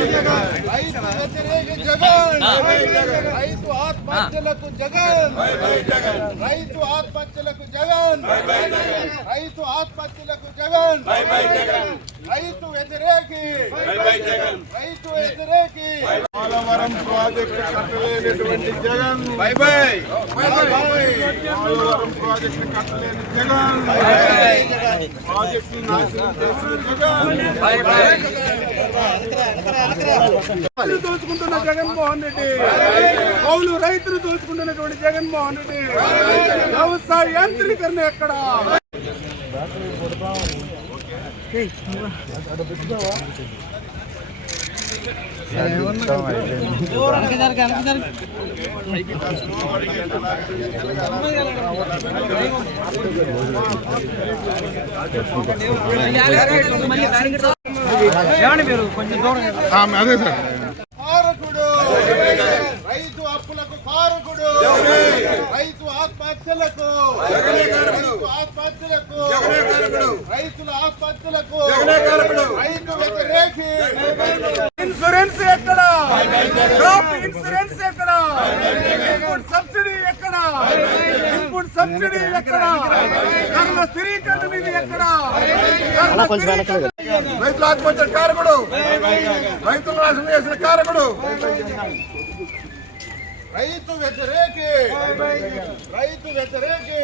రైతు వ్యతిరేక జగన్, రైతు ఆత్మహత్యలకు జగన్, రైతు ఆత్మహత్యలకు జగన్, రైతు ఆత్మహత్యలకు జగన్, రైతు వ్యతిరేకి, రైతు వ్యతిరేకి. పోలవరం ప్రాజెక్టు కట్టలేనటువంటి Jagan, bye bye. Polavaram project కట్టలేని జగన్, ప్రాజెక్టు నాశనం చేసిన జగన్, దోచుకుంటున్న జగన్మోహన్ రెడ్డి, కౌలు రైతులు దోచుకుంటున్నటువంటి జగన్మోహన్ రెడ్డి. వ్యవసాయ యాంత్రీకరణ ఎక్కడ? అదే సార్, కారకుడు రైతు అప్పులకు, కారకుడు రైతు ఆత్మహత్యలకు, రైతుల ఆత్మహత్యలకు, రైతు వ్యతిరేకి. ఇన్సూరెన్స్ ఎక్కడ? క్రాప్ ఇన్సూరెన్స్ ఎక్కడ? ఇన్పుట్ సబ్సిడీ ఎక్కడ? ఇన్పుట్ సబ్సిడీ ఎక్కడ? ధరల స్థిరీకరణ నిధి ఎక్కడ? రైతుల ఆత్మహత్య కారకుడు, రైతులు నాశనం చేసిన కారకుడు, రైతు వ్యతిరేకి, రైతు వ్యతిరేకి.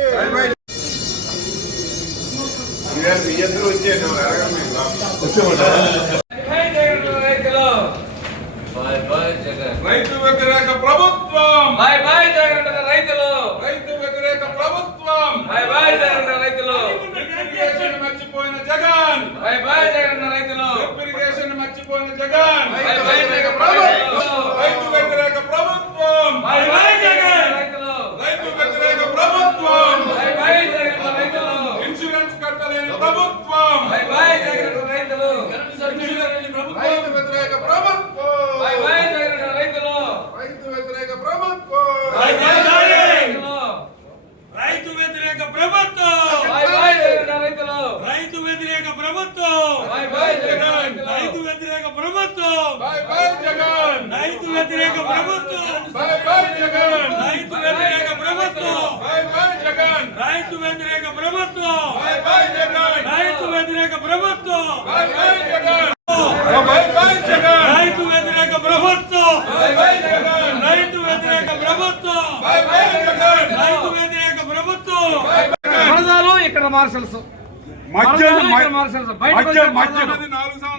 రైతు వ్యతిరేక ప్రభుత్వం, బాయ్ బాయ్ జగన్ రైతులు, రైతు వ్యతిరేక ప్రభుత్వం, బాయ్ బాయ్ జగన్ రైతులు, ఇరిగేషన్ మర్చిపోయిన జగన్, బాయ్ బాయ్ జగన్ రైతులు, ఇరిగేషన్ మర్చిపోయిన జగన్, బాయ్ బాయ్ జగన్ ప్రభుత్వం, రైతు వ్యతిరేక ప్రభుత్వం, బాయ్ బాయ్ జగన్ రైతులు, రైతు వ్యతిరేక ప్రభుత్వం, బాయ్ బాయ్ జగన్ రైతులు, ఇన్సూరెన్స్ కట్టలేని ప్రభుత్వం, బాయ్ బాయ్ జగన్ రైతులు, రైతు వ్యతిరేక ప్రభుత్వం, బాయ్ బాయ్ జగన్ రైతులు, రైతు వ్యతిరేక ప్రభుత్వం, బాయ్ బాయ్ రైతులు, రైతు వ్యతిరేక ప్రభుత్వం, బాయ్ బాయ్ జగన్ రైతులు, రైతు వ్యతిరేక ప్రభుత్వం, బాయ్ బాయ్ జగన్ రైతు వ్యతిరేక ప్రభుత్వం, బై బై జగన్, రైతు వ్యతిరేక ప్రభుత్వం, బై బై జగన్, రైతు వ్యతిరేక ప్రభుత్వం, బై బై జగన్, రైతు వ్యతిరేక ప్రభుత్వం, బై బై జగన్, రైతు వ్యతిరేక ప్రభుత్వం, by by Jagan, bye by Jagan, రైతు వ్యతిరేక ప్రభుత్వం, బై బై జగన్, రైతు వ్యతిరేక ప్రభుత్వం, బై బై జగన్, రైతు వ్యతిరేక ప్రభుత్వం. వరదలు ఇక్కడ మార్షల్స్, మద్యం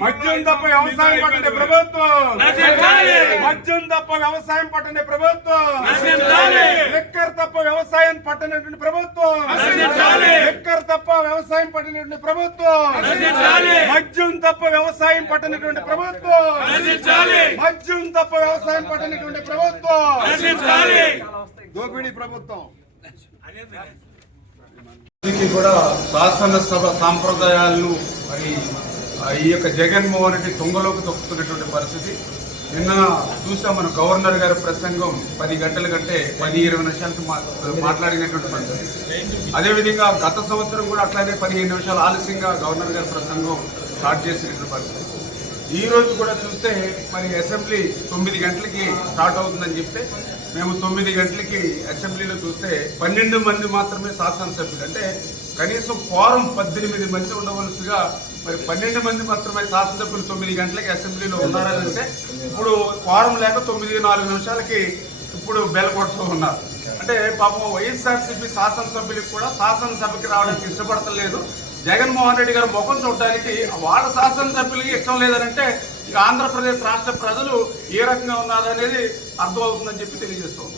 మద్యం తప్ప వ్యవసాయం పట్టని ప్రభుత్వం, నశించాలి. మద్యం తప్ప వ్యవసాయం పట్టని ప్రభుత్వం, నశించాలి. లిక్కర్ తప్ప వ్యవసాయం పట్టనటువంటి ప్రభుత్వం, నశించాలి. లిక్కర్ తప్ప వ్యవసాయం పట్టినటువంటి ప్రభుత్వం, నశించాలి. మద్యం తప్ప వ్యవసాయం పట్టనటువంటి ప్రభుత్వం, నశించాలి. మద్యం తప్ప వ్యవసాయం పట్టనటువంటి ప్రభుత్వం, నశించాలి. దోపిడీ ప్రభుత్వం. కూడా శాసనసభ సాంప్రదాయాలను మరి ఈ యొక్క జగన్మోహన్ రెడ్డి తుంగలోకి తొక్కుతున్నటువంటి పరిస్థితి. నిన్న చూసాం మనం గవర్నర్ గారి ప్రసంగం 10 గంటల కంటే 10-20 నిమిషాలకు మాట్లాడినటువంటి పరిస్థితి. అదేవిధంగా గత సంవత్సరం కూడా అట్లానే 15 నిమిషాలు ఆలస్యంగా గవర్నర్ గారి ప్రసంగం స్టార్ట్ చేసినటువంటి పరిస్థితి. ఈ రోజు కూడా చూస్తే మరి అసెంబ్లీ 9 గంటలకి స్టార్ట్ అవుతుందని చెప్తే మేము 9 గంటలకి అసెంబ్లీలో చూస్తే 12 మంది మాత్రమే శాసనసభ్యులు, అంటే కనీసం క్వారం 18 మంది ఉండవలసిగా మరి 12 మంది మాత్రమే శాసనసభ్యులు 9 గంటలకి అసెంబ్లీలో ఉన్నారని అంటే ఇప్పుడు క్వారం లేక 9-4 నిమిషాలకి ఇప్పుడు బెల్ కొడుతూ ఉన్నారు. అంటే పాపం వైఎస్ఆర్సీపీ శాసనసభ్యులకు కూడా శాసనసభకి రావడానికి ఇష్టపడతలేదు. జగన్మోహన్ రెడ్డి గారు ముఖం చూడడానికి వాళ్ళ శాసనసభ్యులకి ఇష్టం లేదనంటే ఇక ఆంధ్రప్రదేశ్ రాష్ట్ర ప్రజలు ఏ రకంగా ఉన్నారనేది అర్థమవుతుందని చెప్పి తెలియజేస్తాం.